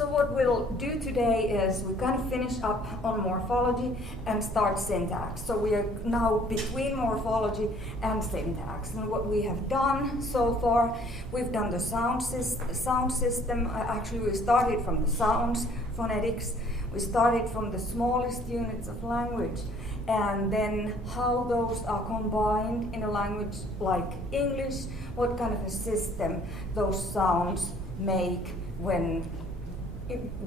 So what we'll do today is we're going to finish up on morphology and start syntax. So we are now between morphology and syntax. And what we have done so far, we've done the sound system. Actually, we started from the sounds, phonetics. We started from the smallest units of language, and then how those are combined in a language like English, what kind of a system those sounds make when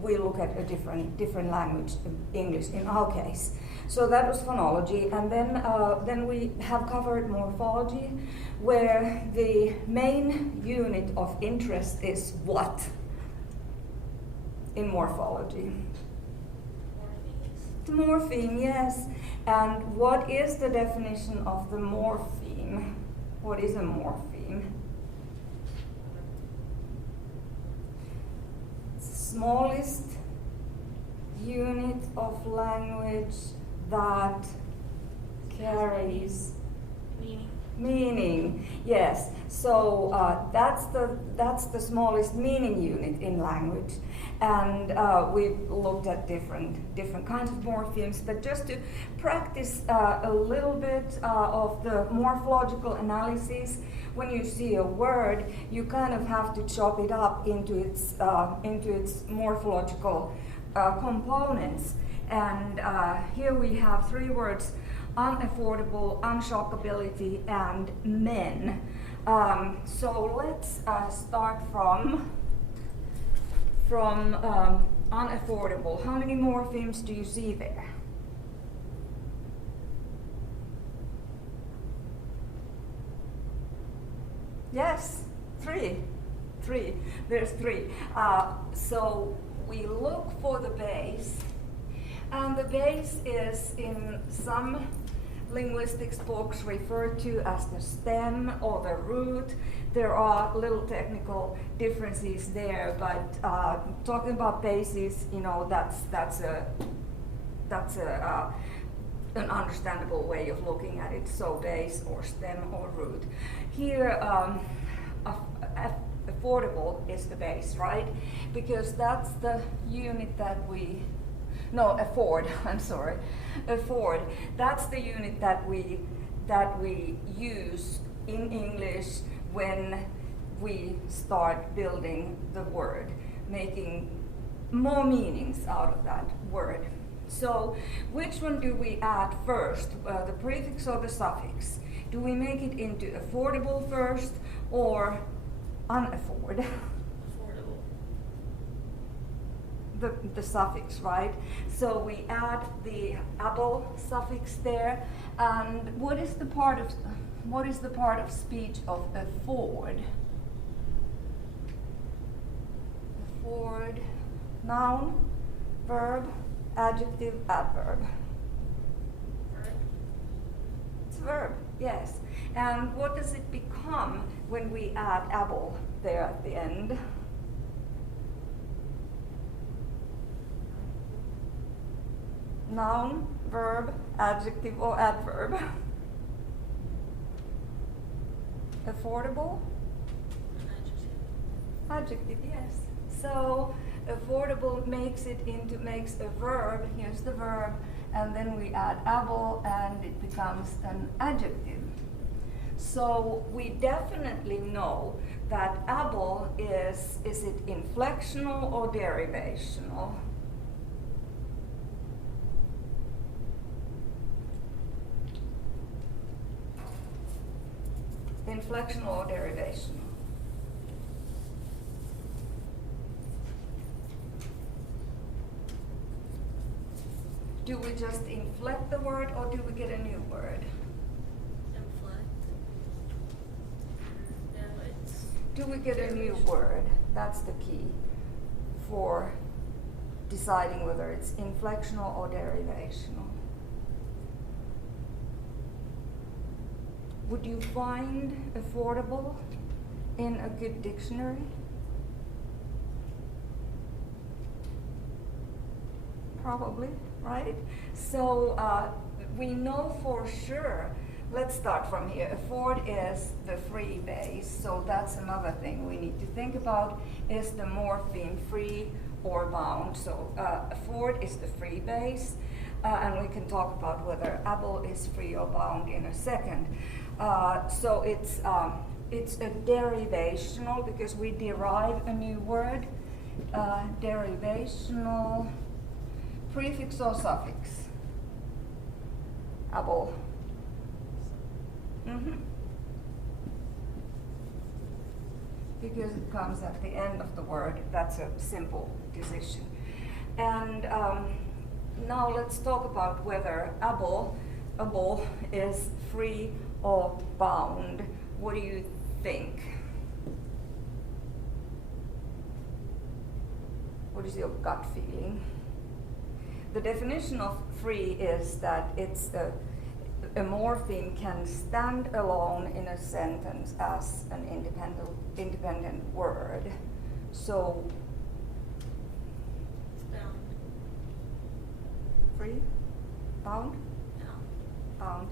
we look at a different language, English in our case. So that was phonology, and then we have covered morphology, where the main unit of interest is what in morphology? The morpheme, yes. And what is the definition of the morpheme? What is a morpheme? Smallest unit of language that carries meaning. Yes. So that's the smallest meaning unit in language, and we've looked at different kinds of morphemes. But just to practice a little bit of the morphological analysis, when you see a word, you kind of have to chop it up into its morphological components. And here we have three words: unaffordable, unshockability, and men. So let's start from unaffordable. How many morphemes do you see there? Yes, three. There's three. So we look for the base, and the base is in some linguistics books referred to as the stem or the root. There are little technical differences there, but talking about bases, that's an understandable way of looking at it. So base or stem or root. Here, affordable is the base, right? Because that's the unit that we. No, afford. I'm sorry, afford. That's the unit that we use in English when we start building the word, making more meanings out of that word. So, which one do we add first, the prefix or the suffix? Do we make it into affordable first or unafford? The suffix, right? So we add the able suffix there. And what is the part of speech of afford? Afford, noun, verb, adjective, adverb. It's a verb, yes. And what does it become when we add able there at the end? Noun, verb, adjective, or adverb? Affordable? Adjective, yes. So affordable makes a verb. Here's the verb, and then we add able, and it becomes an adjective. So we definitely know that able is it inflectional or derivational? Inflectional or derivational? Do we just inflect the word, or do we get a new word? Inflect. Do we get a new word? That's the key for deciding whether it's inflectional or derivational. Would you find affordable in a good dictionary? Probably, right? So we know for sure. Let's start from here. Afford is the free base, so that's another thing we need to think about. Is the morpheme free or bound. So afford is the free base, and we can talk about whether able is free or bound in a second. So it's a derivational because we derive a new word. Derivational, prefix or suffix? Able. Because it comes at the end of the word. That's a simple decision. And now let's talk about whether able is free or bound. What do you think? What is your gut feeling? The definition of free is that it's a morpheme can stand alone in a sentence as an independent word. So Bound. free? Bound? No. Bound.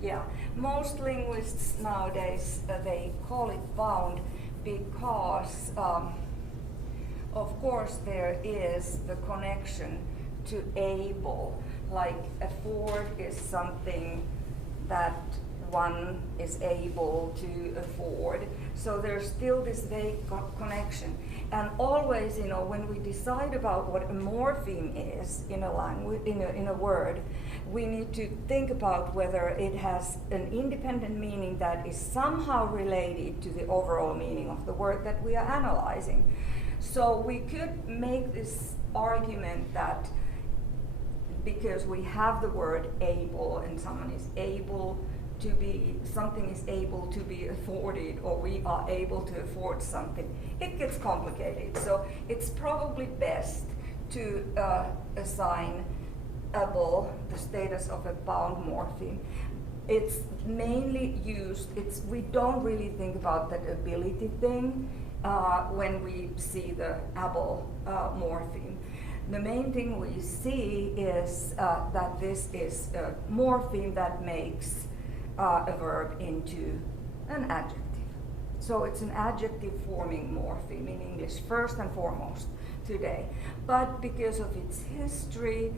Yeah. Most linguists nowadays they call it bound because of course there is the connection to able. Like afford is something that one is able to afford. So there's still this vague connection. And always, you know, when we decide about what a morpheme is in a language, in a word, we need to think about whether it has an independent meaning that is somehow related to the overall meaning of the word that we are analyzing. So we could make this argument that because we have the word able and someone is able to be, something is able to be afforded, or we are able to afford something, it gets complicated. So it's probably best to assign able the status of a bound morpheme. It's mainly used, we don't really think about that ability thing when we see the able morpheme. The main thing we see is that this is a morpheme that makes a verb into an adjective. So it's an adjective forming morpheme in English, first and foremost today. But because of its history,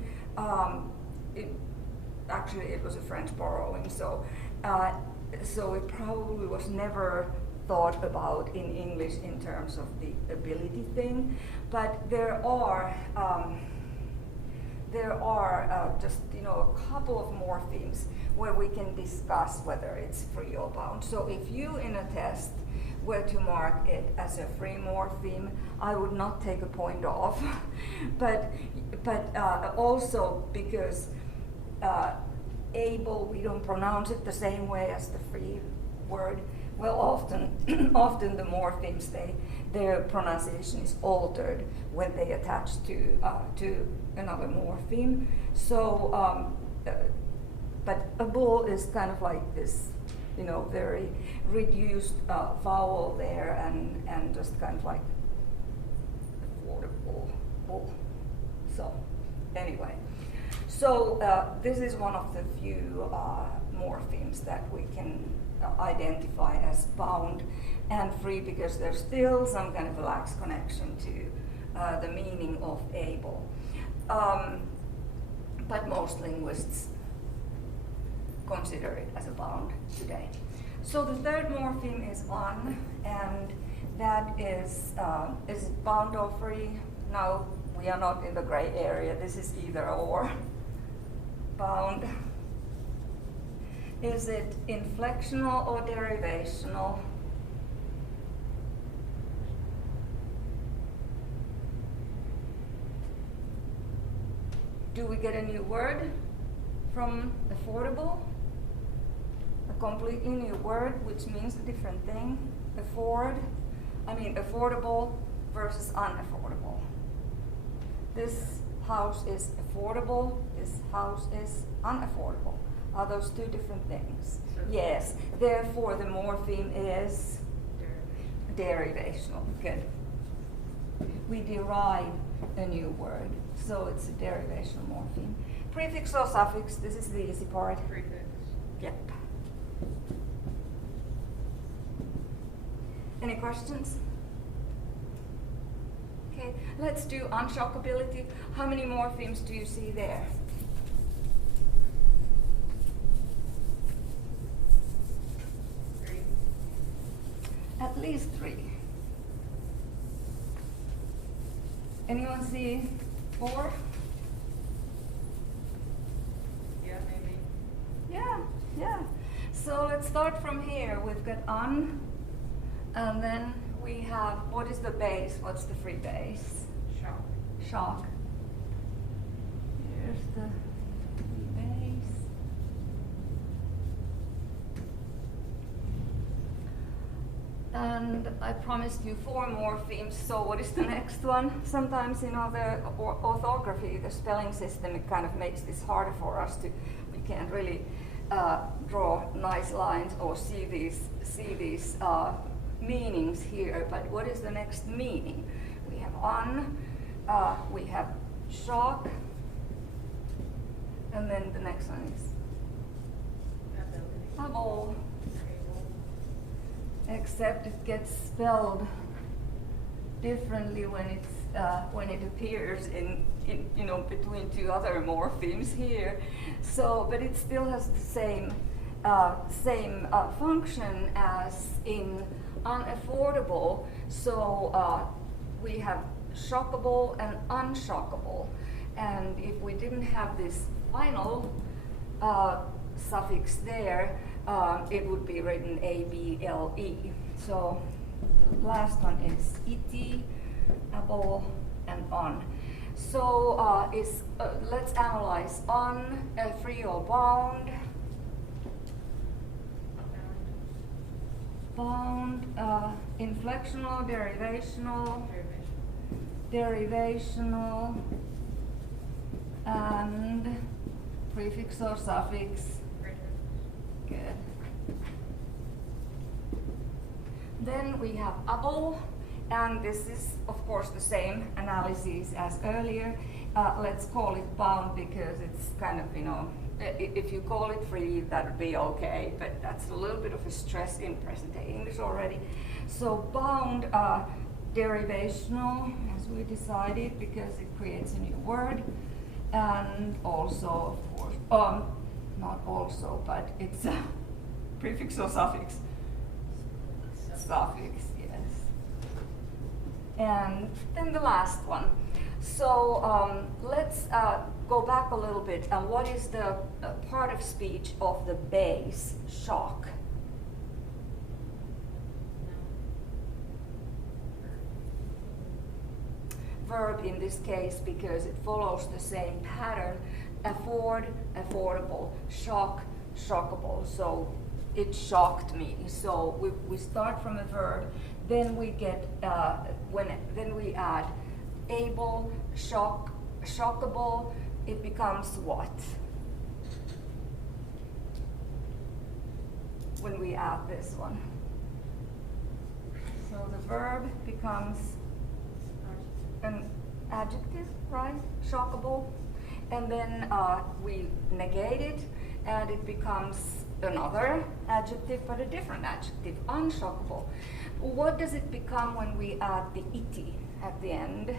actually it was a French borrowing, so it probably was never thought about in English in terms of the ability thing, but there are just a couple of morphemes where we can discuss whether it's free or bound. So if you in a test were to mark it as a free morpheme, I would not take a point off, but also because able, we don't pronounce it the same way as the free word. Well, often the morphemes, their pronunciation is altered when they attach to another morpheme. So, but able is kind of like this, very reduced vowel there, and just kind of like affordable. So, anyway, so this is one of the few morphemes that we can identify as bound and free, because there's still some kind of a lax connection to the meaning of able. But most linguists consider it as a bound today. So the third morpheme is on, and that is it bound or free? Now we are not in the gray area. This is either or. Bound. Is it inflectional or derivational? Do we get a new word from affordable? A completely new word, which means a different thing. Affordable versus unaffordable. This house is affordable, this house is unaffordable. Are those two different things? Sure. Yes. Therefore, the morpheme is derivational. Good. We derive a new word, so it's a derivational morpheme. Prefix or suffix, this is the easy part. Prefix. Yep. Any questions? Okay, let's do unshockability. How many morphemes do you see there? Three. At least 3. Anyone see 4? Yeah, maybe. Yeah. So let's start from here. We've got un, and then we have, what is the base? What's the free base? Shock. Shock. Here's the free base. And I promised you 4 morphemes, so what is the next one? Sometimes, you know, the orthography, the spelling system, it kind of makes this harder for us to, we can't really draw nice lines or see these meanings here, but what is the next meaning? We have un, we have shock, and then the next one is able. Except it gets spelled differently when it appears in you know, between 2 other morphemes here. So, but it still has the same function as in unaffordable. So we have shockable and unshockable, and if we didn't have this final suffix there, it would be written able. So the last one is iti, able, and on. So let's analyze on, free or bound. Bound, inflectional, derivational, and prefix or suffix. Good. Then we have able, and this is of course the same analysis as earlier. Let's call it bound because it's kind of, you know, if you call it free, that would be okay, but that's a little bit of a stress in present day English already. So bound, derivational, as we decided, because it creates a new word, and also, of course, not also, but it's a prefix or suffix? Suffix, yes. And then the last one. So let's go back a little bit. And what is the part of speech of the base, shock? Verb in this case, because it follows the same pattern. Afford, affordable, shock, shockable. So it shocked me. So we start from a verb, then we get then we add able, shock, shockable. It becomes what? When we add this one. So the verb becomes an adjective, right? Shockable. And then we negate it, and it becomes another adjective, but a different adjective, unshockable. What does it become when we add the iti at the end?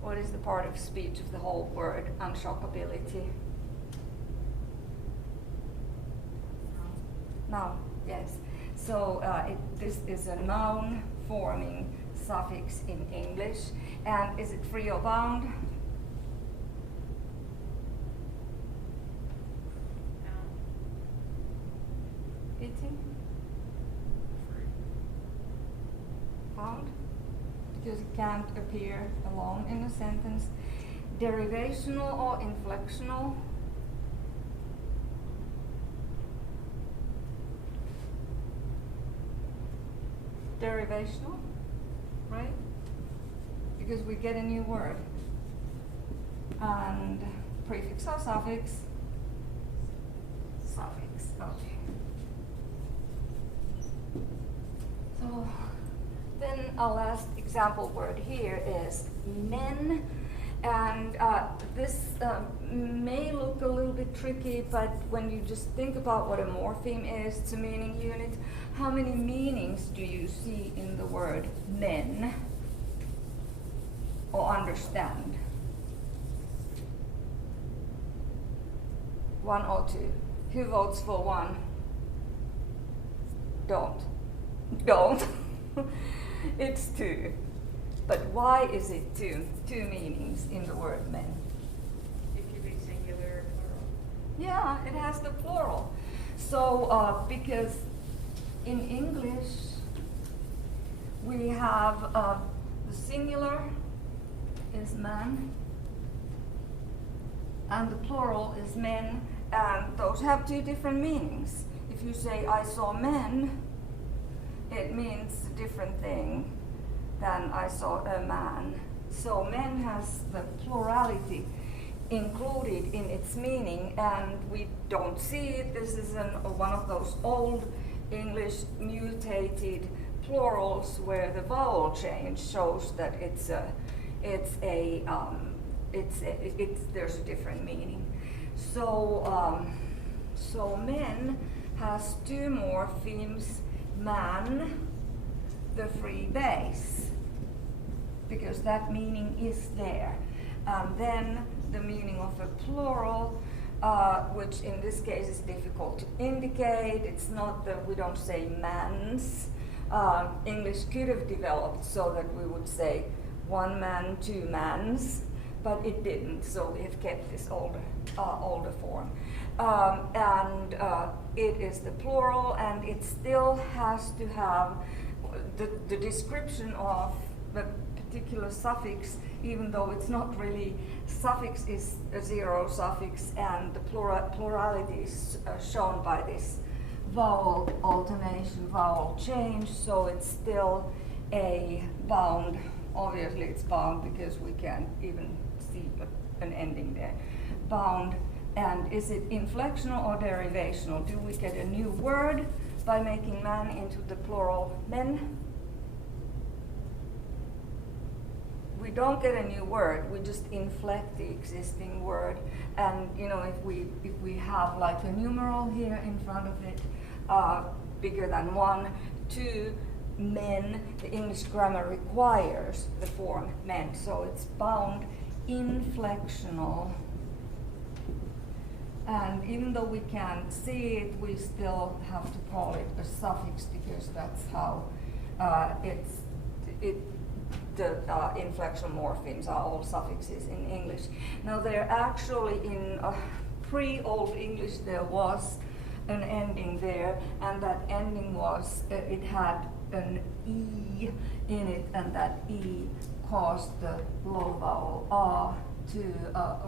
What is the part of speech of the whole word, unshockability? Noun, yes. So this is a noun forming suffix in English. And is it free or bound? Iti? Bound? Because it can't appear alone in a sentence. Derivational or inflectional? Derivational, right? Because we get a new word. And prefix or suffix? Suffix, okay. So then our last example word here is men, and this may look a little bit tricky, but when you just think about what a morpheme is, it's a meaning unit. How many meanings do you see in the word men? or understand? 1 or 2? Who votes for 1? Don't. It's 2. But why is it 2? 2 meanings in the word men. It could be singular or plural. Yeah, it has the plural. So, because in English we have the singular is man and the plural is men, and those have 2 different meanings. If you say I saw men, it means a different thing than I saw a man. So men has the plurality included in its meaning, and we don't see it. This is one of those old English mutated plurals where the vowel change shows that there's a different meaning. So so men has 2 morphemes, man, the free base, because that meaning is there. And then the meaning of a plural, which in this case is difficult to indicate. It's not that we don't say mans. English could have developed so that we would say 1 man, 2 mans, but it didn't, so we have kept this older form. And it is the plural, and it still has to have the description of the particular suffix, even though it's not really, suffix is a 0 suffix, and the plurality is shown by this vowel alternation, vowel change, so it's still a bound. Obviously it's bound because we can't even see an ending there. Bound. And is it inflectional or derivational? Do we get a new word by making man into the plural men? We don't get a new word, we just inflect the existing word. And you know, if we have like a numeral here in front of it, bigger than 1, 2, men, the English grammar requires the form men, so it's bound inflectional. And even though we can't see it, we still have to call it a suffix because that's how the inflectional morphemes are all suffixes in English. Now they're actually in pre-Old English there was an ending there, and that ending was, it had an E in it, and that E caused the low vowel R to,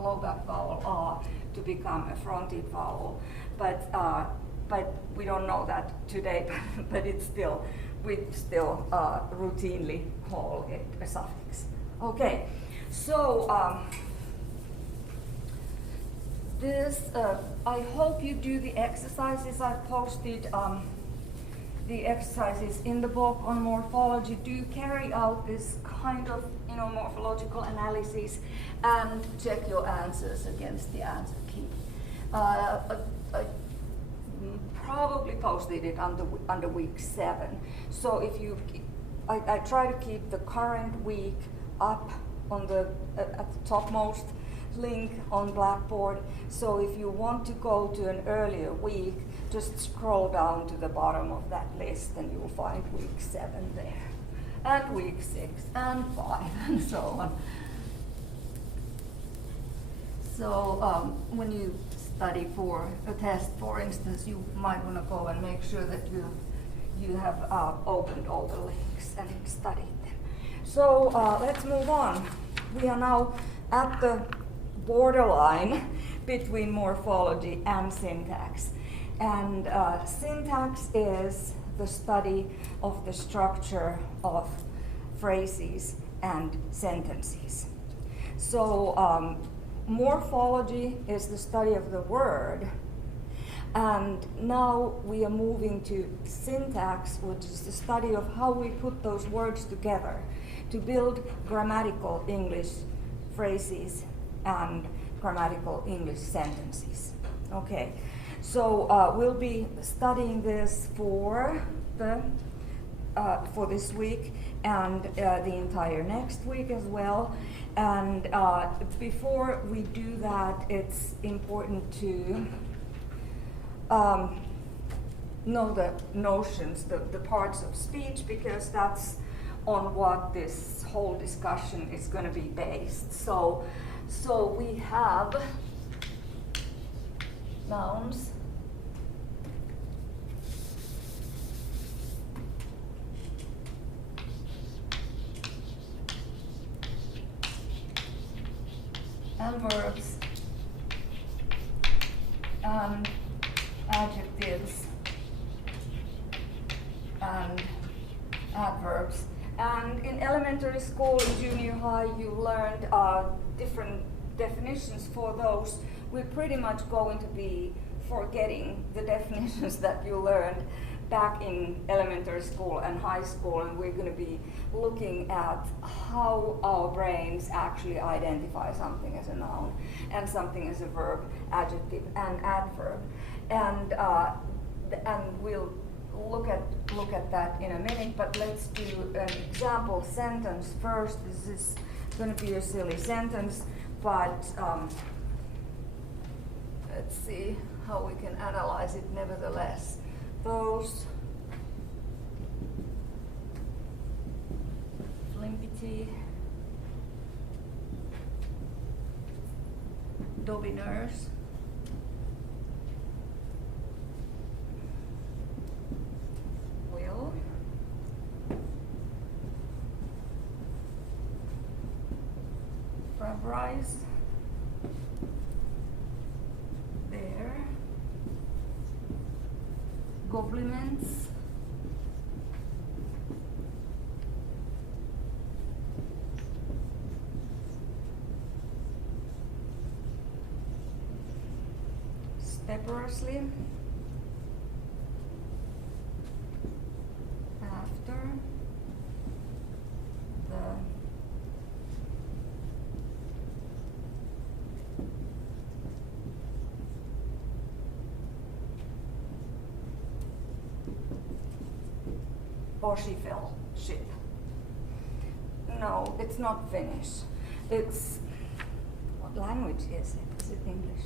low back vowel R to become a fronted vowel. But we don't know that today, but it's still, we still routinely call it a suffix. Okay, so I hope you do the exercises. I've posted the exercises in the book on morphology. Do carry out this kind of morphological analysis and check your answers against the answer key. I probably posted it under week 7. So if you, I try to keep the current week up on at the topmost link on Blackboard. So if you want to go to an earlier week, just scroll down to the bottom of that list and you'll find week 7 there, and week 6 and 5 and so on. So when you study for a test, for instance, you might want to go and make sure that you have opened all the links and studied them. So let's move on. We are now at the borderline between morphology and syntax. And syntax is the study of the structure of phrases and sentences. So morphology is the study of the word, and now we are moving to syntax, which is the study of how we put those words together to build grammatical English phrases and grammatical English sentences. Okay, so we'll be studying this for this week, and the entire next week as well. And before we do that, it's important to know the notions, the parts of speech, because that's on what this whole discussion is going to be based. So we have nouns, and verbs, and adjectives, and adverbs. And in elementary school, in junior high, you learned different definitions for those. We're pretty much going to be forgetting the definitions that you learned back in elementary school and high school, and we're going to be looking at how our brains actually identify something as a noun and something as a verb, adjective, and adverb. And we'll look at that in a minute, but let's do an example sentence first. This is going to be a silly sentence, but let's see how we can analyze it nevertheless. Those flimpity Dobiners will fabrize their compliments steperously after the Oshifel ship. No, it's not Finnish. It's, what language is it? Is it English?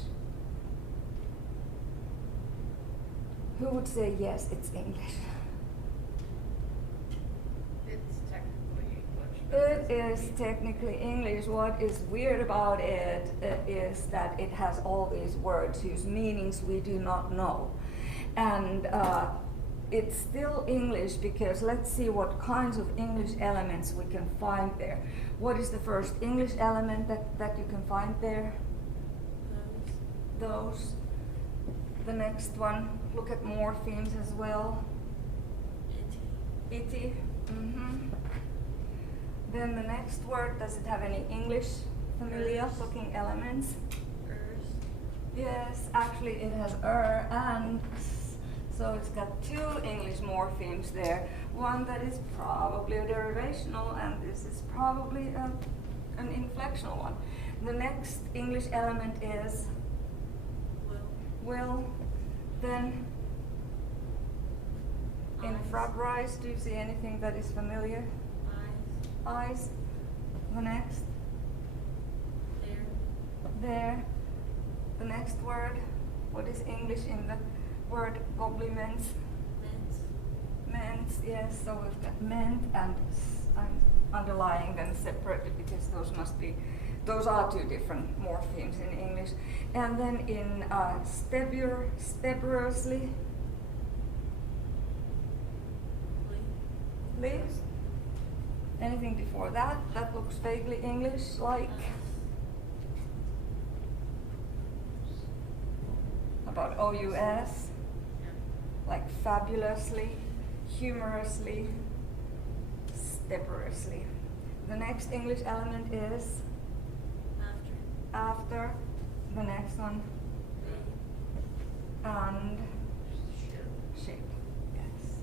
Who would say yes, it's English? It's technically English. It is technically English. What is weird about it is that it has all these words whose meanings we do not know. And it's still English because let's see what kinds of English elements we can find there. What is the first English element that you can find there? Those. The next one, look at morphemes as well. Itty. Mm-hmm. Then the next word, does it have any English familiar looking elements? Yes, actually it has and, so it's got two English morphemes there. One that is probably a derivational, and this is probably an inflectional one. The next English element is will. Then in fabrize, do you see anything that is familiar? Eyes. The next? There. The next word, what is English in the word compliments? Meant, yes, so we've got meant, and I'm underlying them separately because those are two different morphemes in English. And then in steperously, leaves. Anything before that looks vaguely English-like? About OUS, like fabulously, humorously, steperously. The next English element is after the next one, and ship. Yes.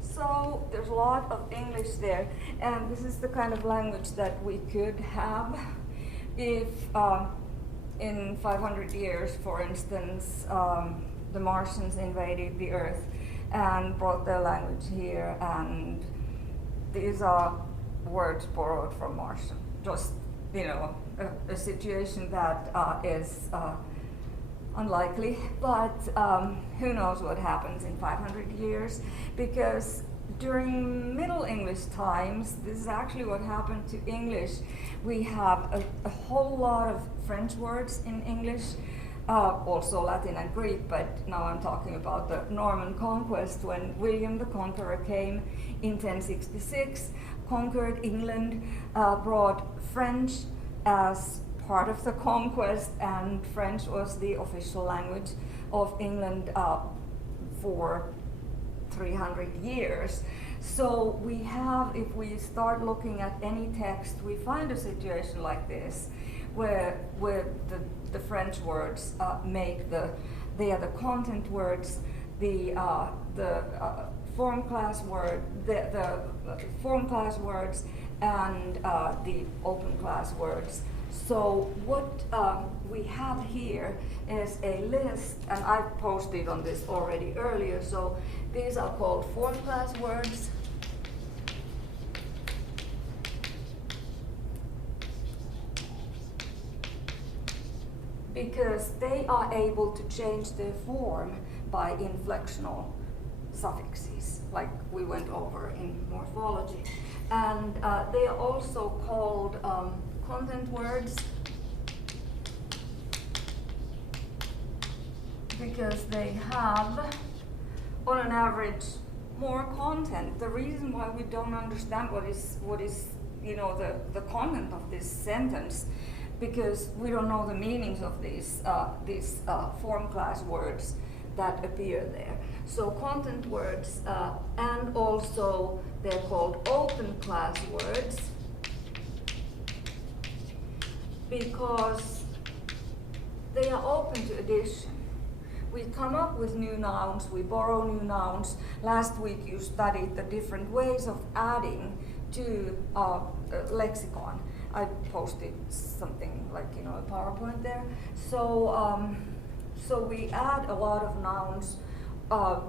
So there's a lot of English there, and this is the kind of language that we could have if in 500 years, for instance, the Martians invaded the Earth and brought their language here, and these are words borrowed from Martian. Just, a situation that is unlikely, but who knows what happens in 500 years, because during Middle English times, this is actually what happened to English. We have a whole lot of French words in English, also Latin and Greek, but now I'm talking about the Norman conquest, when William the Conqueror came in 1066, conquered England, brought French as part of the conquest, and French was the official language of England for 300 years. So we have, if we start looking at any text, we find a situation like this, where the French words they are the content words, the form class word, the form class words, and the open class words. So what we have here is a list, and I've posted on this already earlier. So these are called form class words. Because they are able to change their form by inflectional suffixes, like we went over in morphology. And they are also called content words, because they have, on an average, more content. The reason why we don't understand what is the content of this sentence, because we don't know the meanings of these form class words that appear there. So content words, and also they're called open class words, because they are open to addition. We come up with new nouns, we borrow new nouns. Last week you studied the different ways of adding to a lexicon. I posted something like a PowerPoint there. So so we add a lot of nouns.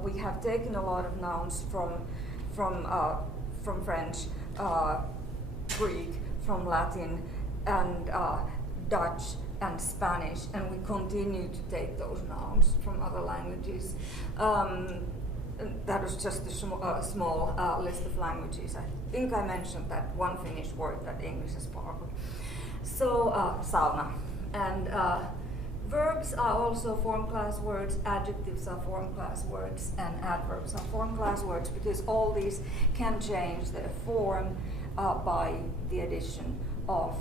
We have taken a lot of nouns from French, Greek, from Latin, and Dutch and Spanish, and we continue to take those nouns from other languages. That was just a small list of languages. I think I mentioned that one Finnish word that English has borrowed. So sauna. And verbs are also form class words, adjectives are form class words, and adverbs are form class words, because all these can change their form by the addition of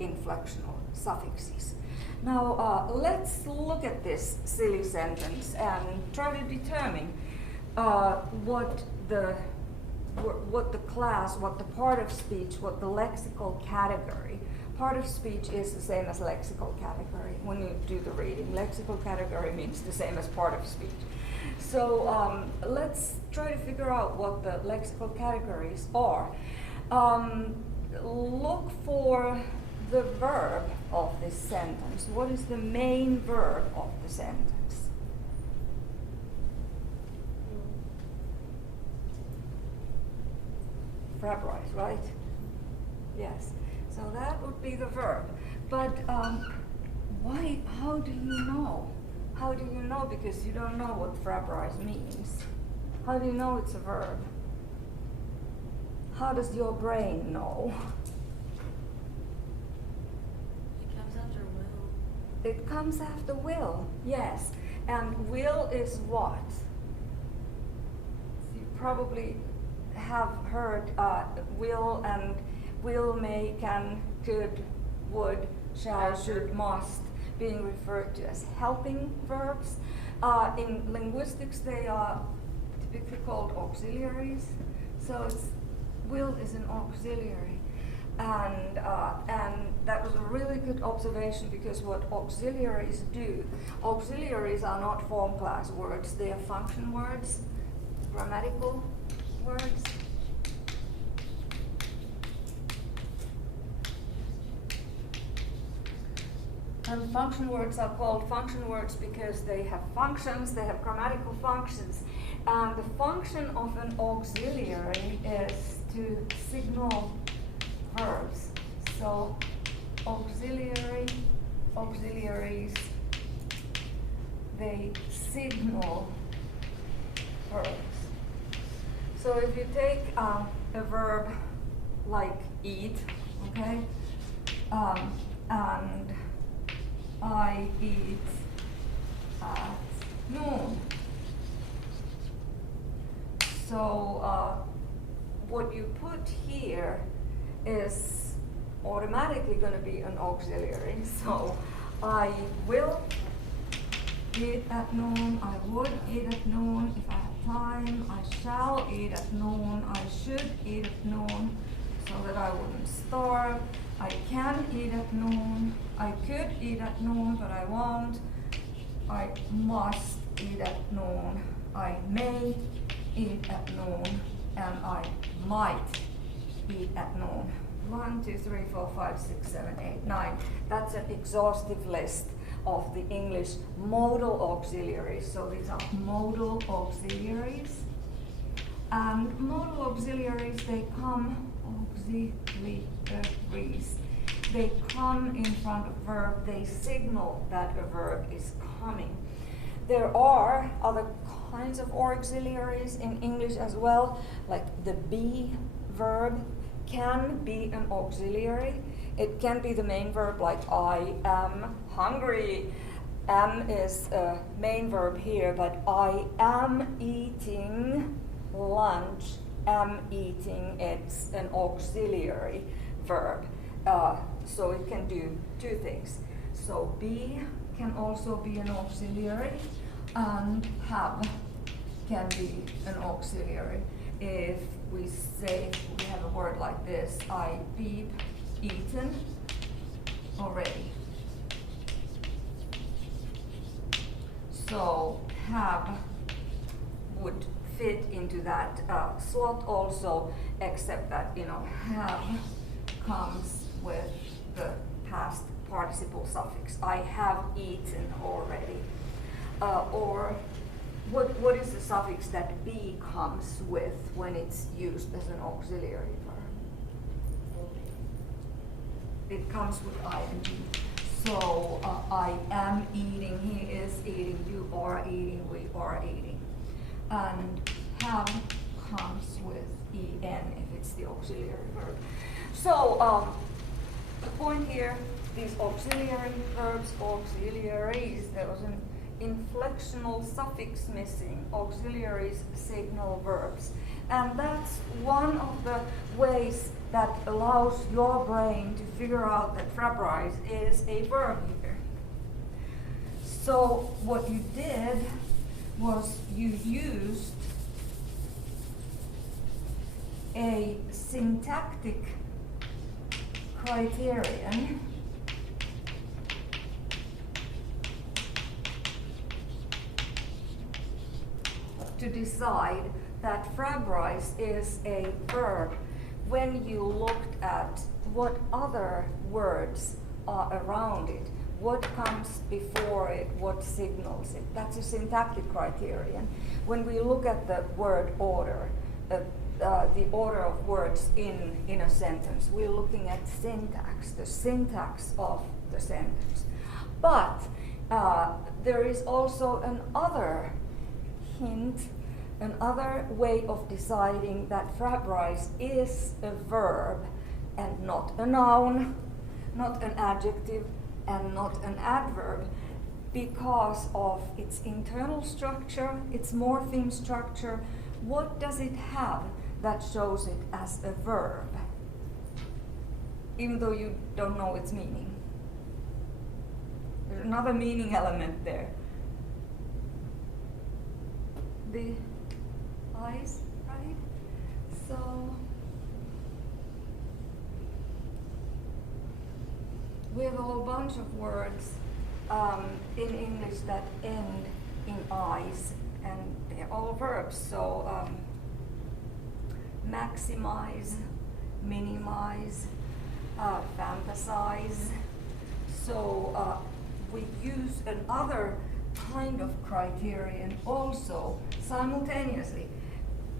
inflectional suffixes. Now let's look at this silly sentence and try to determine what the class, what the part of speech, what the lexical category. Part of speech is the same as lexical category. When you do the reading, lexical category means the same as part of speech. So let's try to figure out what the lexical categories are. Look for the verb of this sentence. What is the main verb of the sentence? Verbalize, right? Yes. So that would be the verb. But why? How do you know? How do you know? Because you don't know what verbalize means. How do you know it's a verb? How does your brain know? It comes after will. It comes after will, yes. And will is what? You probably have heard will and will, may, can, could, would, shall, should, must being referred to as helping verbs. In linguistics, they are typically called auxiliaries. So will is an auxiliary. And that was a really good observation, because what auxiliaries do, auxiliaries are not form class words, they are function words, grammatical words. And function words are called function words because they have functions, they have grammatical functions. And the function of an auxiliary is to signal verbs. So auxiliaries, they signal verbs. So if you take a verb like eat, okay, and I eat at noon. So what you put here is automatically going to be an auxiliary. So I will eat at noon, I would eat at noon if I have time, I shall eat at noon, I should eat at noon so that I wouldn't starve, I can eat at noon, I could eat at noon but I won't, I must eat at noon, I may eat at noon, and I might eat at noon. 1, 2, 3, 4, 5, 6, 7, 8, 9. That's an exhaustive list of the English modal auxiliaries. So these are modal auxiliaries. And modal auxiliaries, they come in front of verb. They signal that a verb is coming. There are other kinds of auxiliaries in English as well, like the be verb can be an auxiliary. It can be the main verb, like I am hungry. Am is a main verb here, but I am eating lunch. Am eating, it's an auxiliary verb. So it can do two things. So be can also be an auxiliary, and have can be an auxiliary. If we say, we have a word like this, I beep eaten already. So have would fit into that slot also, except that, have comes with the past participle suffix. I have eaten already. Or what is the suffix that be comes with when it's used as an auxiliary verb? It comes with ing. So I am eating, he is eating, you are eating, we are eating. And have comes with en if it's the auxiliary verb. So the point here, these auxiliary verbs, auxiliaries, there was an inflectional suffix missing. Auxiliaries signal verbs. And that's one of the ways that allows your brain to figure out that Fabrise is a verb here. So what you did was you used a syntactic criterion to decide that Fabrise is a verb when you looked at what other words are around it, what comes before it, what signals it. That's a syntactic criterion. When we look at the word order, the order of words in a sentence, we're looking at syntax, the syntax of the sentence. But there is also another hint, another way of deciding that Fabrise is a verb and not a noun, not an adjective, and not an adverb, because of its internal structure, its morpheme structure. What does it have that shows it as a verb, even though you don't know its meaning? There's another meaning element there. The eyes, right? So we have a whole bunch of words in English that end in eyes, and they're all verbs. So maximize, minimize, fantasize. So we use another kind of criterion also simultaneously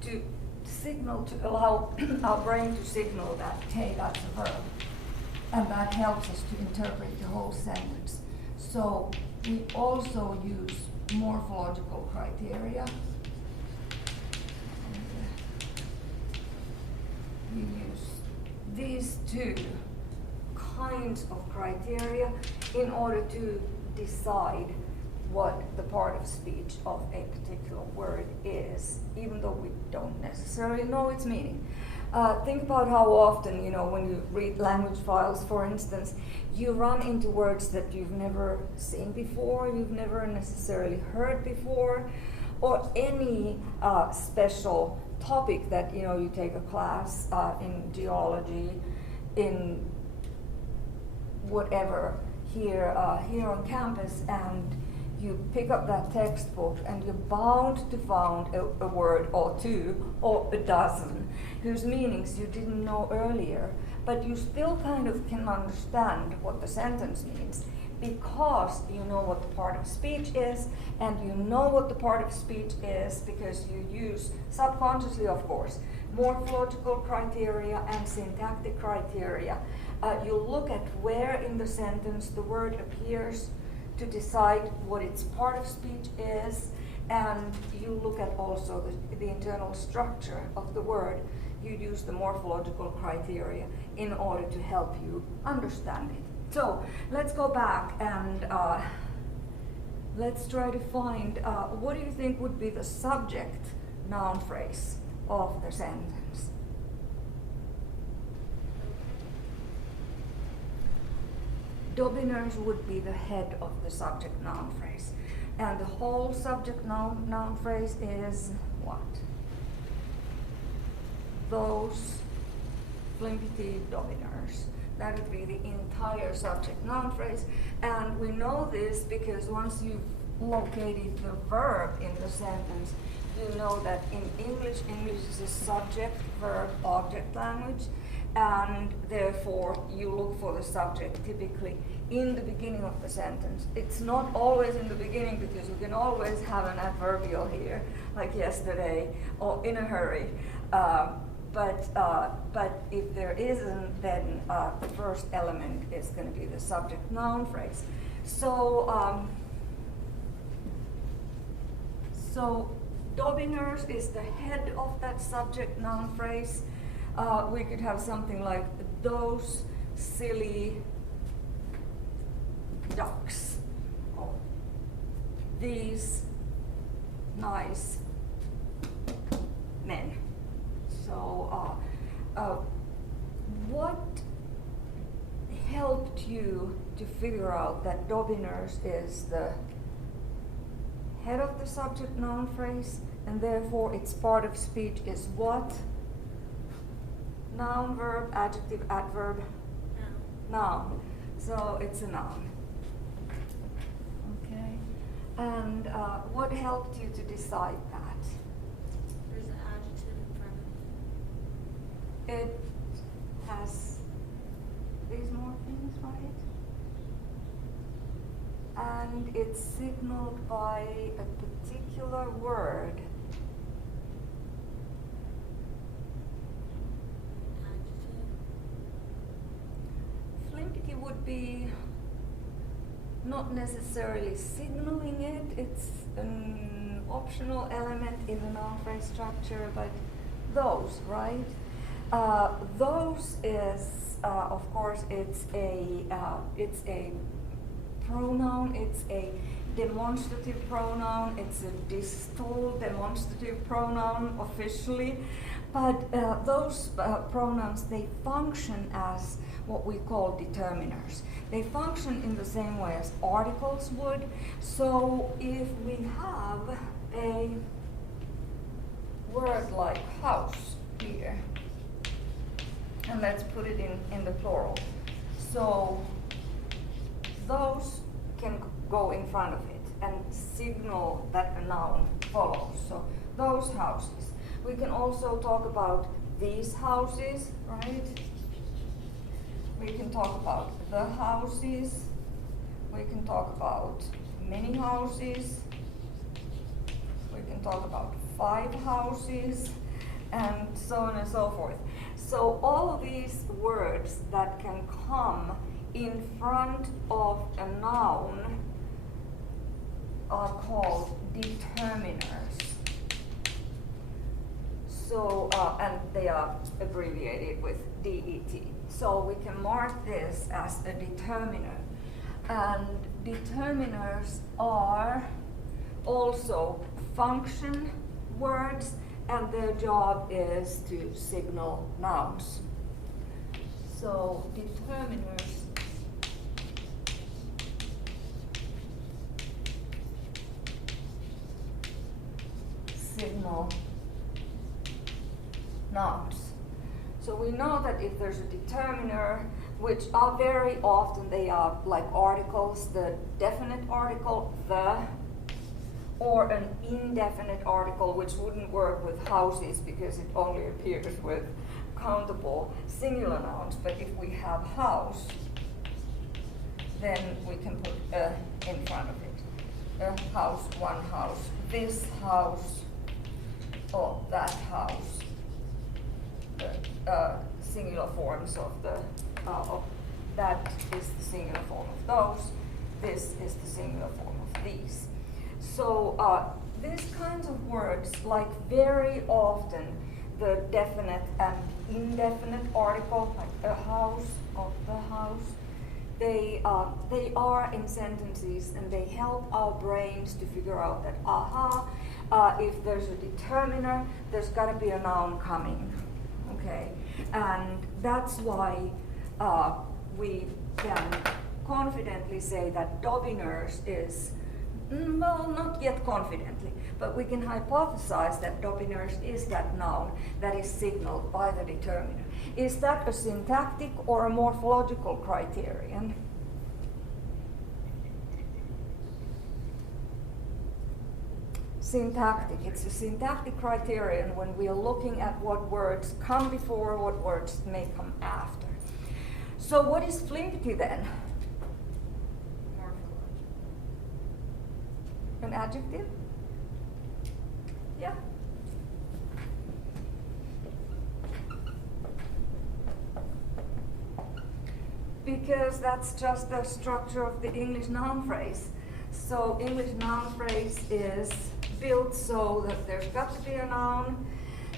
to signal to allow our brain to signal that, hey, that's a verb. And that helps us to interpret the whole sentence. So we also use morphological criteria. We use these two kinds of criteria in order to decide what the part of speech of a particular word is, even though we don't necessarily know its meaning. Think about how often, when you read language files, for instance, you run into words that you've never seen before, you've never necessarily heard before, or any special topic that, you take a class in geology, in whatever, here on campus, and you pick up that textbook and you're bound to find a word or two or a dozen whose meanings you didn't know earlier, but you still kind of can understand what the sentence means because you know what the part of speech is, and you know what the part of speech is because you use, subconsciously of course, morphological criteria and syntactic criteria. You look at where in the sentence the word appears to decide what its part of speech is, and you look at also the internal structure of the word. You use the morphological criteria in order to help you understand it. So let's go back and let's try to find what do you think would be the subject noun phrase of the sentence? Dobiners would be the head of the subject noun phrase. And the whole subject noun phrase is what? Those flimpity dobiners. That would be the entire subject noun phrase. And we know this because once you've located the verb in the sentence, you know that in English is a subject, verb, object language. And therefore, you look for the subject typically in the beginning of the sentence. It's not always in the beginning because you can always have an adverbial here, like yesterday, or in a hurry. But if there isn't, then the first element is going to be the subject noun phrase. So Dobiners is the head of that subject noun phrase. We could have something like those silly ducks, or these nice men. So what helped you to figure out that Dobiners is the head of the subject noun phrase, and therefore its part of speech is what? Noun, verb, adjective, adverb? Noun. So it's a noun. Okay. And what helped you to decide that? There's an adjective in front of it. It has these morphemes, right? And it's signaled by a particular word. Flimpity would be not necessarily signaling it, it's an optional element in the noun phrase structure, but those, right? Those is, of course, it's a pronoun, it's a demonstrative pronoun, it's a distal demonstrative pronoun officially, but those pronouns, they function as what we call determiners. They function in the same way as articles would. So if we have a word like house here, and let's put it in the plural. So those can go in front of it and signal that a noun follows. So those houses. We can also talk about these houses, right? We can talk about the houses. We can talk about many houses. We can talk about 5 houses. and so on and so forth. So all of these words that can come in front of a noun are called determiners. So, and they are abbreviated with DET. So we can mark this as a determiner. And determiners are also function words, and their job is to signal nouns. So determiners signal nouns. So we know that if there's a determiner, which are very often, they are like articles, the definite article, the, or an indefinite article, which wouldn't work with houses because it only appears with countable singular nouns. But if we have house, then we can put a in front of it. A house, one house, this house, or that house. The singular forms of the that is the singular form of those. This is the singular form of these. So these kinds of words, like very often the definite and indefinite article, like a house of the house, they are in sentences, and they help our brains to figure out that if there's a determiner, there's got to be a noun coming. Okay, and that's why we can confidently say that Dobiners is, well, not yet confidently, but we can hypothesize that Dobiners is that noun that is signaled by the determiner. Is that a syntactic or a morphological criterion? Syntactic. It's a syntactic criterion when we are looking at what words come before, what words may come after. So what is flimpity then? An adjective? Yeah. Because that's just the structure of the English noun phrase. So English noun phrase is built so that there's got to be a noun.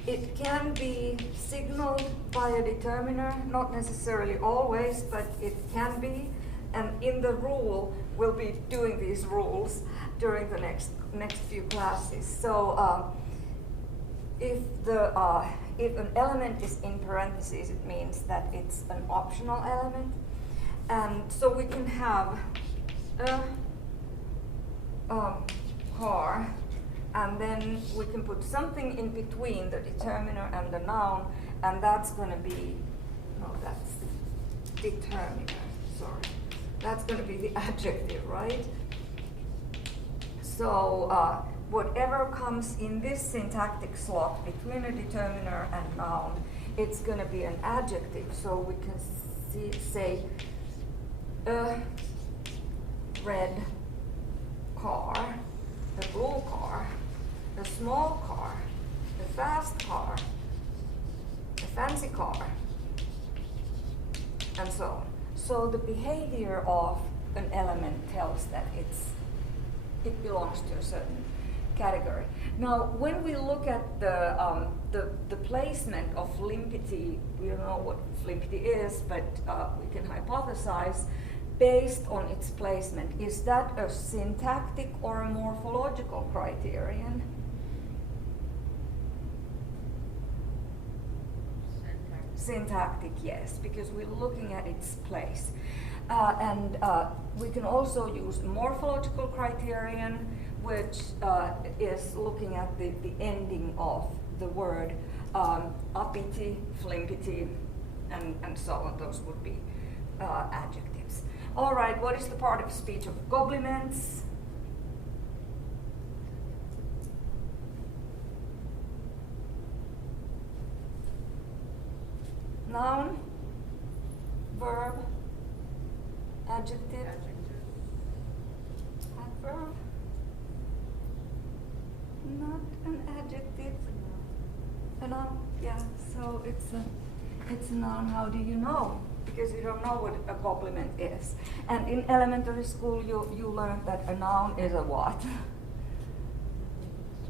It can be signaled by a determiner, not necessarily always, but it can be. And in the rule, we'll be doing these rules during the next few classes. So if an element is in parentheses, it means that it's an optional element. And so we can have a car, and then we can put something in between the determiner and the noun, and that's going to be, no, that's determiner, sorry. That's going to be the adjective, right? So whatever comes in this syntactic slot between a determiner and noun, it's going to be an adjective. So we can say a red car, a blue car, a small car, a fast car, a fancy car, and so on. So the behavior of an element tells that it belongs to a certain category. Now, when we look at the placement of flimpity, we don't know what flimpity is, but we can hypothesize based on its placement. Is that a syntactic or a morphological criterion? Syntactic, yes, because we're looking at its place. And we can also use morphological criterion, which is looking at the ending of the word, uppity, flimpity, and so on. Those would be adjectives. All right, what is the part of speech of complements? Noun, verb, adjective, adverb, not an adjective, A noun? Yeah. So it's a noun. How do you know? Because you don't know what a complement is. And in elementary school, you learned that a noun is a what?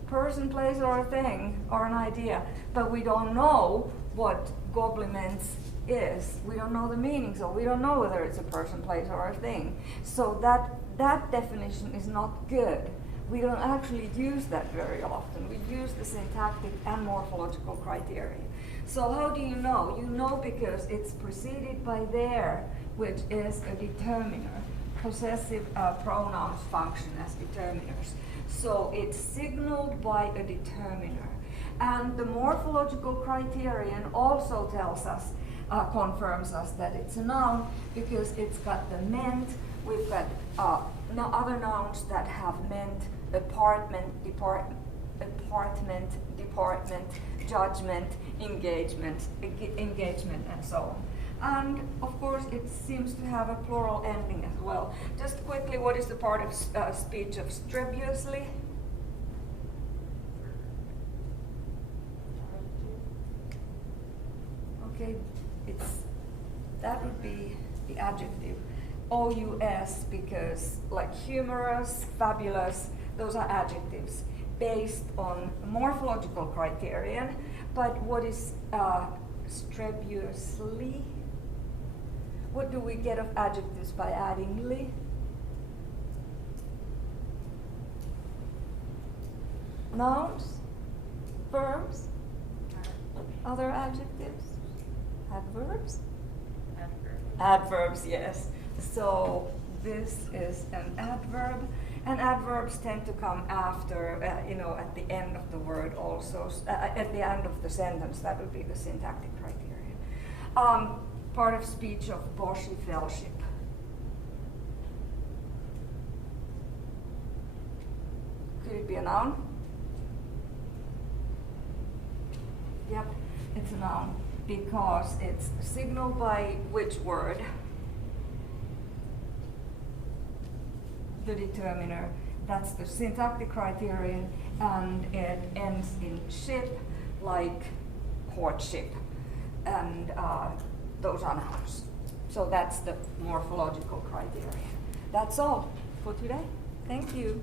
Person, place, or a thing, or an idea. But we don't know what complements is. We don't know the meaning, so we don't know whether it's a person, place, or a thing. So that definition is not good. We don't actually use that very often. We use the syntactic and morphological criteria. So how do you know? You know because it's preceded by there, which is a determiner. Possessive pronouns function as determiners. So it's signaled by a determiner. And the morphological criterion also tells us, confirms us that it's a noun because it's got the ment. We've got other nouns that have ment, apartment, department, judgment, engagement, and so on. And of course, it seems to have a plural ending as well. Just quickly, what is the part of speech of strenuously? Okay, that would be the adjective. OUS, because like humorous, fabulous, those are adjectives based on morphological criterion. But what is strenuously? What do we get of adjectives by adding ly? Nouns? Verbs? Other adjectives? Adverbs? Adverbs, yes. So this is an adverb, and adverbs tend to come after, at the end of the word also, at the end of the sentence. That would be the syntactic criterion. Part of speech of boshy fellowship. Could it be a noun? Yep, it's a noun because it's signaled by which word? The determiner. That's the syntactic criterion, and it ends in ship, like courtship, and those are nouns. So that's the morphological criterion. That's all for today. Thank you.